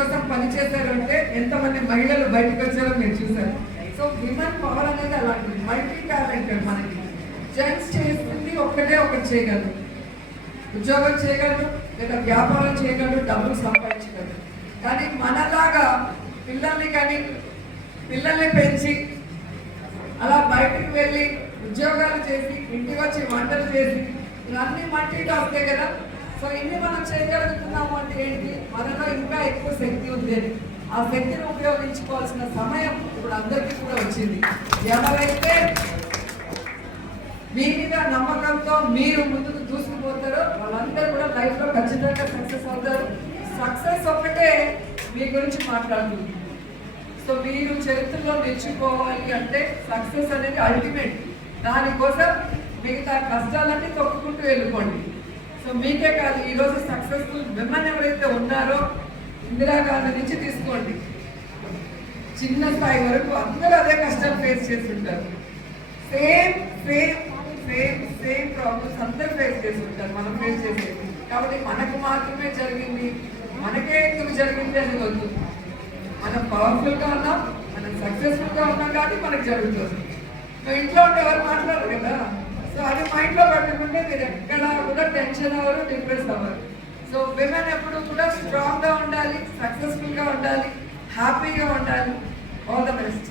కోసం పనిచేశారు అంటే ఎంతమంది మహిళలు బయటకు వచ్చారో మీరు చూసారు. సో విమెన్ పవర్ అనేది అలాంటిది, మల్టీ టాలెంటెడ్. మనకి జెంట్స్ చేస్తుంది ఒక్కటే ఒకటి చేయగలరు, ఉద్యోగం చేయగలరు లేదా వ్యాపారం చేయగలరు, డబ్బులు సంపాదించగలరు. కానీ మనలాగా పిల్లల్ని పెంచి అలా బయటకు వెళ్ళి ఉద్యోగాలు చేసి ఇంటికి వచ్చి వంటలు చేసి ఇవన్నీ మల్టీ టాస్కే కదా. సో ఇన్ని మనం చేయగలుగుతున్నాము అంటే ఏంటి, మనలో ఇంకా ఎక్కువ శక్తి ఉంది అని. ఆ శక్తిని ఉపయోగించుకోవాల్సిన సమయం ఇప్పుడు అందరికీ కూడా వచ్చింది. ఎవరైతే మీ మీద నమ్మకంతో మీరు ముందుకు దూసుకుపోతారో వాళ్ళందరూ కూడా లైఫ్లో ఖచ్చితంగా సక్సెస్ అవుతారు. సక్సెస్ ఒక్కటే మీ గురించి మాట్లాడుతుంది. సో మీరు చరిత్రలో మెచ్చుకోవాలి అంటే సక్సెస్ అనేది అల్టిమేట్. దానికోసం మిగతా కష్టాలన్నీ తొక్కుకుంటూ వెళ్ళిపోండి. సో మీకే కాదు, ఈరోజు సక్సెస్ఫుల్ విమెన్ ఎవరైతే ఉన్నారో ఇందిరాగాంధీ నుంచి తీసుకోండి, చిన్న స్థాయి వరకు అందరూ అదే కష్టాలు ఫేస్ చేస్తుంటారు. Same same same same problems అందరూ ఫేస్ చేస్తుంటారు మనం ఫేస్ చేసేది. కాబట్టి మనకు మాత్రమే జరిగింది, మనకే ఎందుకు జరిగింది అని వద్దు. మనం పవర్ఫుల్గా ఉన్నాం, మనం సక్సెస్ఫుల్గా ఉన్నాం కాబట్టి మనకు జరుగుతుంది. ఇంట్లో ఉంటే ఎవరు మాట్లాడరు కదా. సో అది మైండ్లో పెట్టుకుంటే మీరు ఎక్కడ కూడా టెన్షన్ అవ్వరు, డిప్రెస్ అవ్వరు. సో విమెన్ ఎప్పుడు కూడా స్ట్రాంగ్గా ఉండాలి, సక్సెస్ఫుల్గా ఉండాలి, హ్యాపీగా ఉండాలి. All the best.